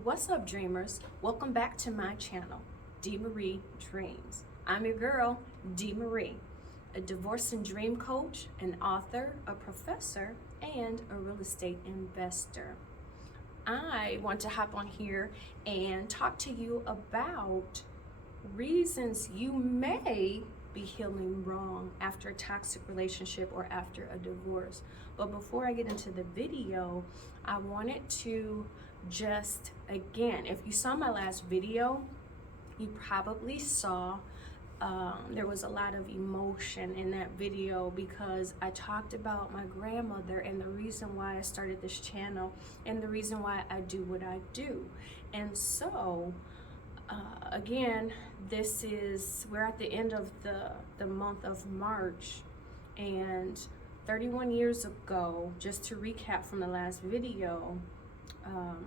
What's up, dreamers? Welcome back to my channel, D. Marie Dreams. I'm your girl, D. Marie, a divorce and dream coach, an author, a professor, and a real estate investor. I want to hop on here and talk to you about reasons you may be healing wrong after a toxic relationship or after a divorce. But before I get into the video, I wanted to just, again, if you saw my last video, you probably saw there was a lot of emotion in that video because I talked about my grandmother and the reason why I started this channel and the reason why I do what I do. And so again, we're at the end of the month of March, and 31 years ago, just to recap from the last video,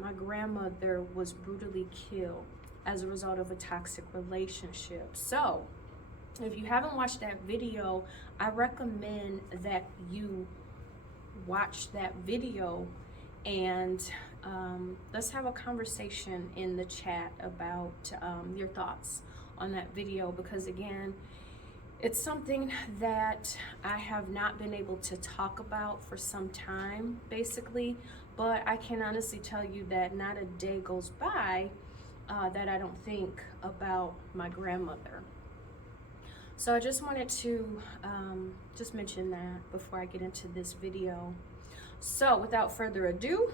my grandmother was brutally killed as a result of a toxic relationship. So if you haven't watched that video, I recommend that you watch that video, and let's have a conversation in the chat about your thoughts on that video, because again, it's something that I have not been able to talk about for some time, basically, but I can honestly tell you that not a day goes by that I don't think about my grandmother. So I just wanted to just mention that before I get into this video. So without further ado,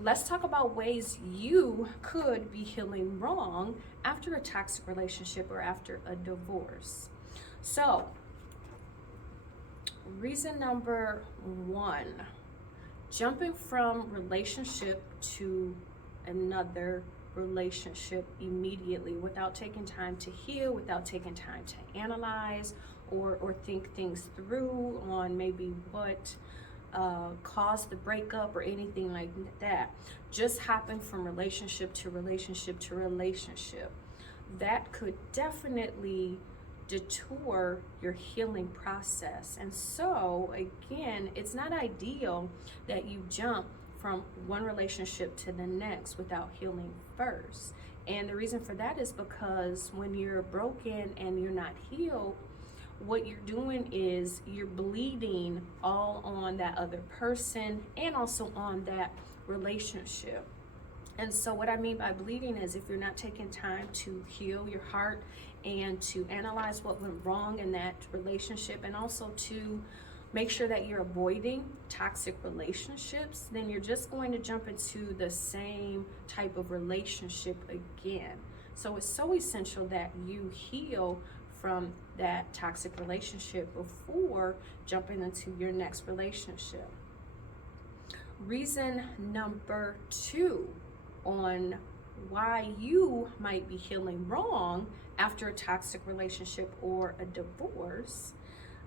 let's talk about ways you could be healing wrong after a toxic relationship or after a divorce. So, reason number one, jumping from relationship to another relationship immediately without taking time to heal, without taking time to analyze or think things through on maybe what caused the breakup or anything like that. Just hopping from relationship to relationship to relationship, that could definitely detour your healing process. And so again, it's not ideal that you jump from one relationship to the next without healing first. And the reason for that is because when you're broken and you're not healed, what you're doing is you're bleeding all on that other person and also on that relationship. And so what I mean by bleeding is if you're not taking time to heal your heart and to analyze what went wrong in that relationship, and also to make sure that you're avoiding toxic relationships, then you're just going to jump into the same type of relationship again. So it's so essential that you heal from that toxic relationship before jumping into your next relationship. Reason number two on why you might be healing wrong after a toxic relationship or a divorce: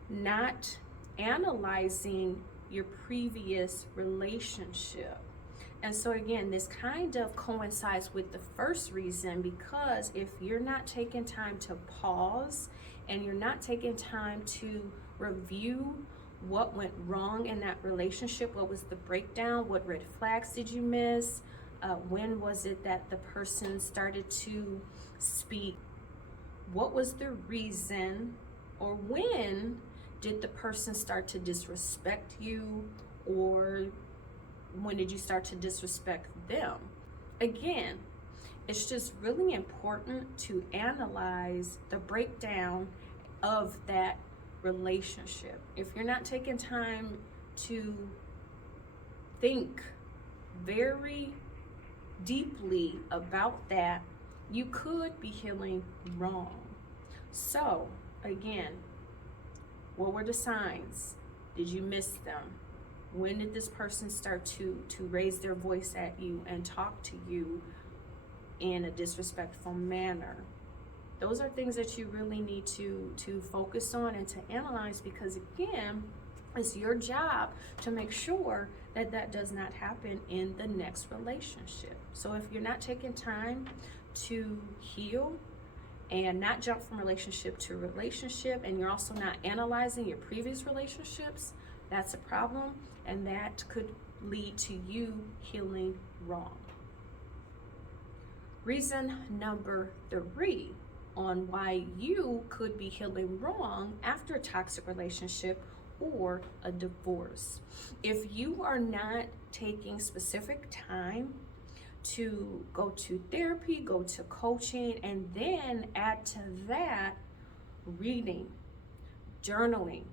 not analyzing your previous relationship. And so again, this kind of coincides with the first reason, because if you're not taking time to pause and you're not taking time to review what went wrong in that relationship, what was the breakdown, what red flags did you miss, when was it that the person started to speak, what was the reason, or when did the person start to disrespect you, or when did you start to disrespect them? Again, it's just really important to analyze the breakdown of that relationship. If you're not taking time to think very deeply about that, you could be healing wrong. So again, what were the signs? Did you miss them? When did this person start to raise their voice at you and talk to you in a disrespectful manner? Those are things that you really need to focus on and to analyze, because again, it's your job to make sure that that does not happen in the next relationship. So if you're not taking time to heal and not jump from relationship to relationship, and you're also not analyzing your previous relationships, that's a problem, and that could lead to you healing wrong. Reason number 3 on why you could be healing wrong after a toxic relationship or a divorce. If you are not taking specific time to go to therapy, go to coaching, and then add to that reading, journaling,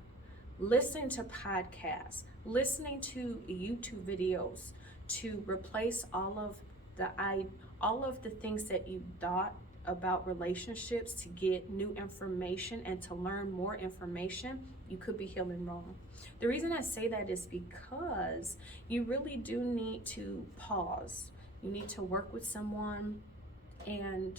listening to podcasts, listening to YouTube videos to replace all of the things that you thought about relationships to get new information and to learn more information, you could be healing wrong. The reason I say that is because you really do need to pause. You need to work with someone and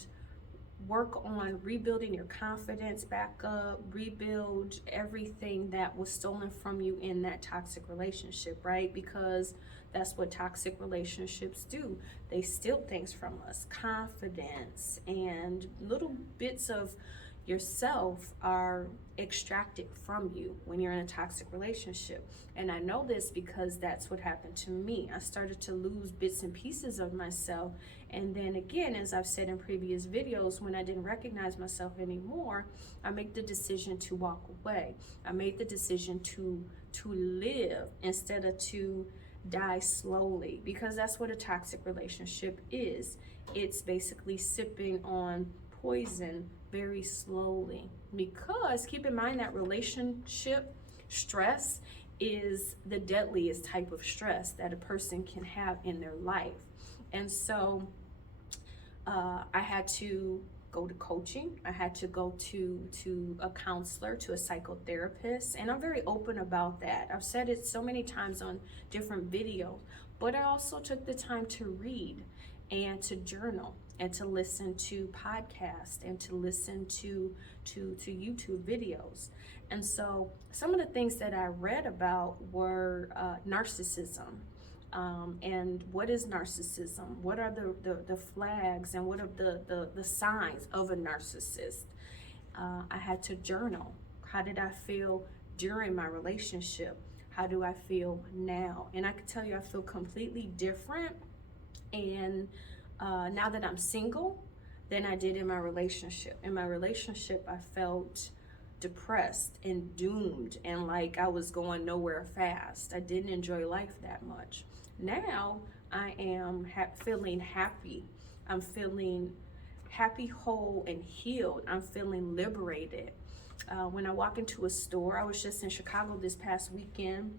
work on rebuilding your confidence back up, rebuild everything that was stolen from you in that toxic relationship, right? Because that's what toxic relationships do. They steal things from us. Confidence and little bits of yourself are extracted from you when you're in a toxic relationship. And I know this because that's what happened to me. I started to lose bits and pieces of myself. And then again, as I've said in previous videos, when I didn't recognize myself anymore, I made the decision to walk away. I made the decision to live instead of to die slowly, because that's what a toxic relationship is. It's basically sipping on poison very slowly, because keep in mind that relationship stress is the deadliest type of stress that a person can have in their life. And so I had to go to coaching. I had to go to a counselor, to a psychotherapist, and I'm very open about that. I've said it so many times on different videos, but I also took the time to read and to journal and to listen to podcasts and to listen to YouTube videos. And so some of the things that I read about were narcissism. And what is narcissism? What are the flags and what are the signs of a narcissist? I had to journal. How did I feel during my relationship? How do I feel now? And I can tell you I feel completely different. And now that I'm single than I did in my relationship. In my relationship, I felt depressed and doomed and like I was going nowhere fast. I didn't enjoy life that much. Now I am feeling happy. I'm feeling happy, whole, and healed. I'm feeling liberated. When I walk into a store, I was just in Chicago this past weekend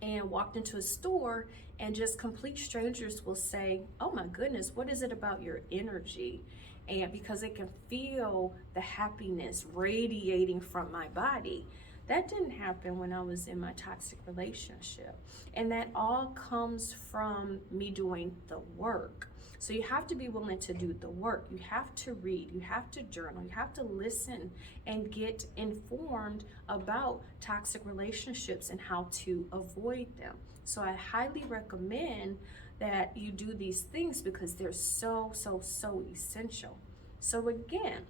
and walked into a store, and just complete strangers will say, "Oh my goodness, what is it about your energy?" And because they can feel the happiness radiating from my body. That didn't happen when I was in my toxic relationship. And that all comes from me doing the work. So you have to be willing to do the work. You have to read, you have to journal, you have to listen and get informed about toxic relationships and how to avoid them. So I highly recommend that you do these things because they're so essential. So again,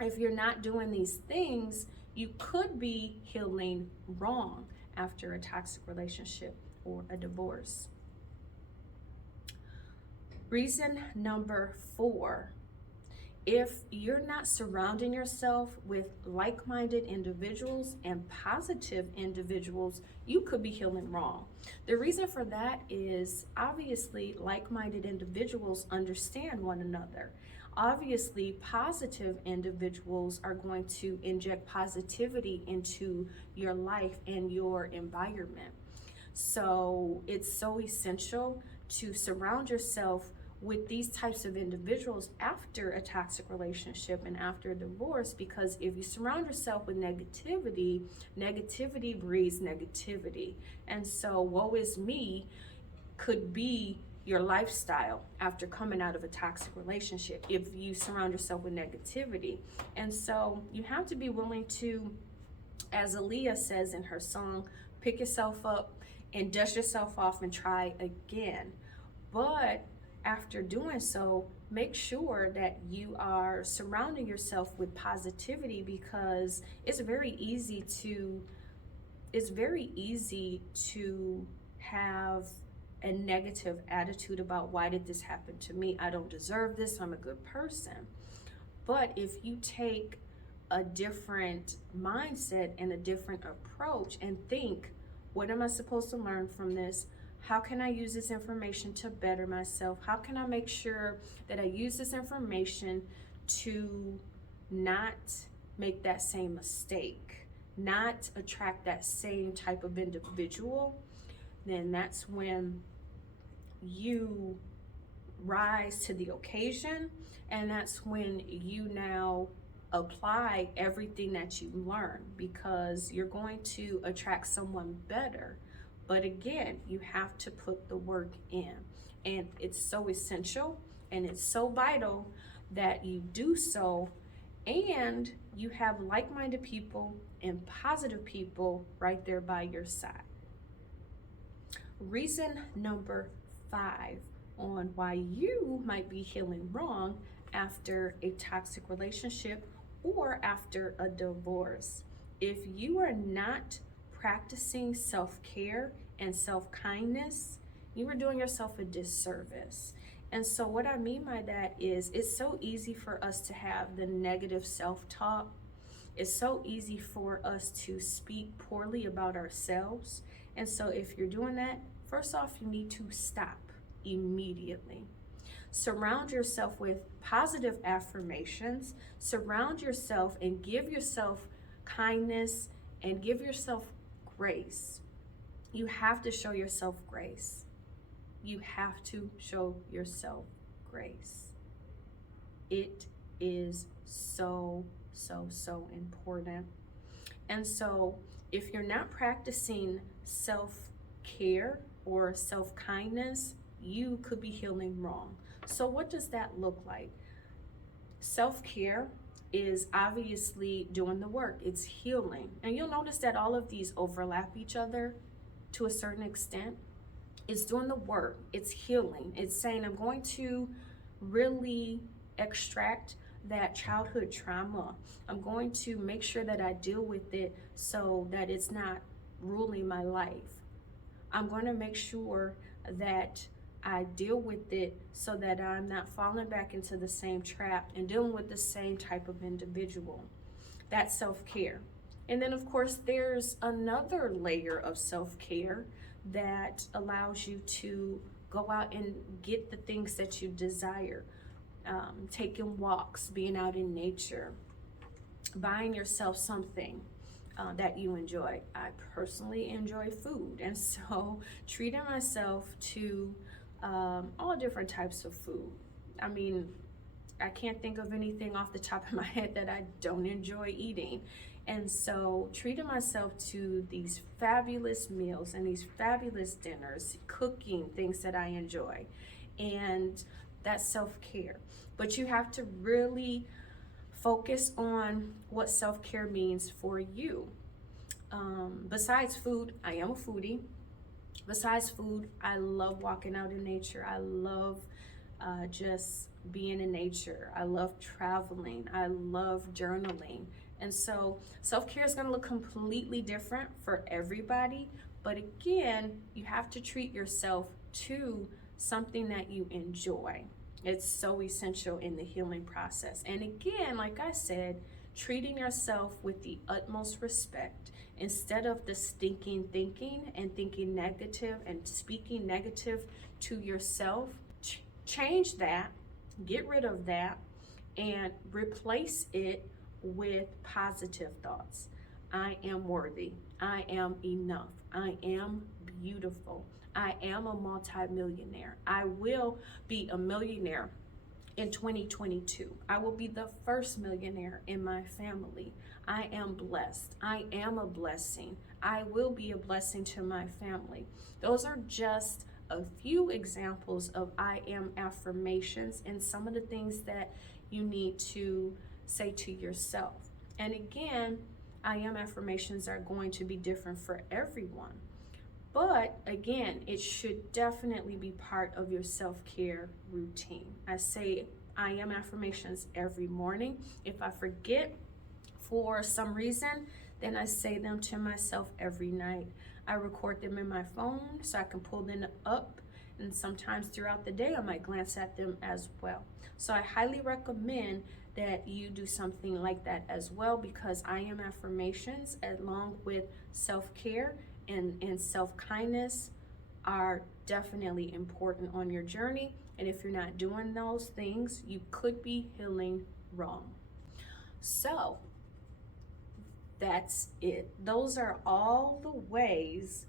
if you're not doing these things, you could be healing wrong after a toxic relationship or a divorce. Reason number 4, if you're not surrounding yourself with like-minded individuals and positive individuals, you could be healing wrong. The reason for that is obviously like-minded individuals understand one another. Obviously, positive individuals are going to inject positivity into your life and your environment. So it's so essential to surround yourself with these types of individuals after a toxic relationship and after a divorce, because if you surround yourself with negativity, negativity breeds negativity. And so woe is me could be your lifestyle after coming out of a toxic relationship if you surround yourself with negativity. And so you have to be willing to, as Aaliyah says in her song, pick yourself up and dust yourself off and try again. But after doing so, make sure that you are surrounding yourself with positivity, because it's very easy to have a negative attitude about why did this happen to me? I don't deserve this. I'm a good person. But if you take a different mindset and a different approach and think, what am I supposed to learn from this? How can I use this information to better myself? How can I make sure that I use this information to not make that same mistake, not attract that same type of individual? Then that's when you rise to the occasion, and that's when you now apply everything that you learn, because you're going to attract someone better. But again, you have to put the work in, and it's so essential and it's so vital that you do so, and you have like-minded people and positive people right there by your side. Reason number 5 on why you might be healing wrong after a toxic relationship or after a divorce. If you are not practicing self-care and self-kindness, you are doing yourself a disservice. And so what I mean by that is, it's so easy for us to have the negative self-talk. It's so easy for us to speak poorly about ourselves. And so if you're doing that, first off, you need to stop immediately. Surround yourself with positive affirmations. Surround yourself and give yourself kindness and give yourself grace. You have to show yourself grace. You have to show yourself grace. It is so important. And so if you're not practicing self-care or self-kindness, you could be healing wrong. So what does that look like? Self-care is obviously doing the work. It's healing. And you'll notice that all of these overlap each other to a certain extent. It's doing the work. It's healing. It's saying, I'm going to really extract that childhood trauma. I'm going to make sure that I deal with it so that it's not ruling my life. I'm going to make sure that I deal with it so that I'm not falling back into the same trap and dealing with the same type of individual. That's self-care. And then, of course, there's another layer of self-care that allows you to go out and get the things that you desire. Taking walks, being out in nature, buying yourself something that you enjoy. I personally enjoy food, and so treating myself to all different types of food. I mean, I can't think of anything off the top of my head that I don't enjoy eating. And so treating myself to these fabulous meals and these fabulous dinners, cooking things that I enjoy, and that's self-care. But you have to really focus on what self-care means for you. Besides food, I am a foodie. Besides food, I love walking out in nature. I love just being in nature. I love traveling. I love journaling. And so self-care is going to look completely different for everybody. But again, you have to treat yourself to something that you enjoy. It's so essential in the healing process. And again, like I said, treating yourself with the utmost respect instead of the stinking thinking and thinking negative and speaking negative to yourself. Change that, get rid of that, and replace it with positive thoughts. I am worthy. I am enough. I am beautiful. I am a multi-millionaire. I will be a millionaire in 2022. I will be the first millionaire in my family. I am blessed. I am a blessing. I will be a blessing to my family. Those are just a few examples of I am affirmations and some of the things that you need to say to yourself. And again, I am affirmations are going to be different for everyone. But again, it should definitely be part of your self-care routine. I say I am affirmations every morning. If I forget for some reason, then I say them to myself every night. I record them in my phone so I can pull them up and sometimes throughout the day I might glance at them as well. So I highly recommend that you do something like that as well, because I am affirmations along with self-care and self-kindness are definitely important on your journey. And if you're not doing those things, you could be healing wrong. So that's it. Those are all the ways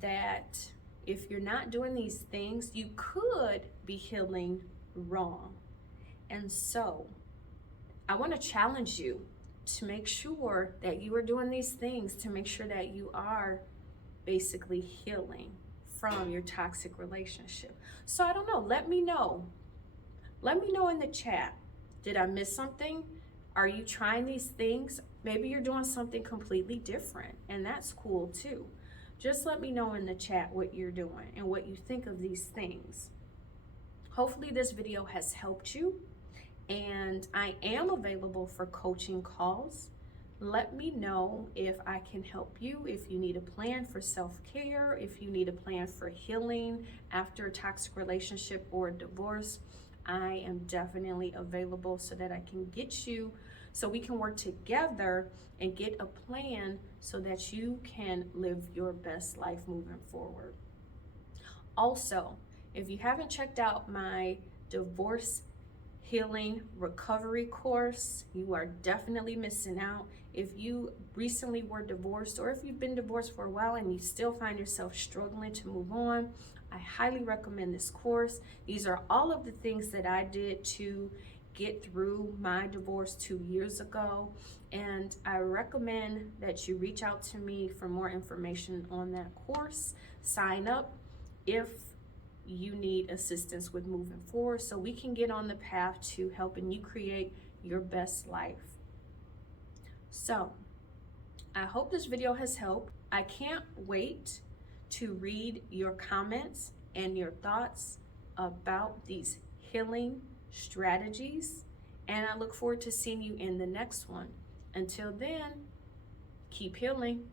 that if you're not doing these things, you could be healing wrong. And so I want to challenge you to make sure that you are doing these things, to make sure that you are basically healing from your toxic relationship. So I don't know, let me know. Let me know in the chat. Did I miss something? Are you trying these things? Maybe you're doing something completely different, and that's cool too. Just let me know in the chat what you're doing and what you think of these things. Hopefully this video has helped you, and I am available for coaching calls. Let me know if I can help you, if you need a plan for self-care, if you need a plan for healing after a toxic relationship or a divorce. I am definitely available so that I can get you, so we can work together and get a plan so that you can live your best life moving forward. Also, if you haven't checked out my divorce healing recovery course, you are definitely missing out. If you recently were divorced, or if you've been divorced for a while and you still find yourself struggling to move on, I highly recommend this course. These are all of the things that I did to get through my divorce 2 years ago, and I recommend that you reach out to me for more information on that course. Sign up if you need assistance with moving forward, so we can get on the path to helping you create your best life. So I hope this video has helped. I can't wait to read your comments and your thoughts about these healing strategies, and I look forward to seeing you in the next one. Until then, keep healing.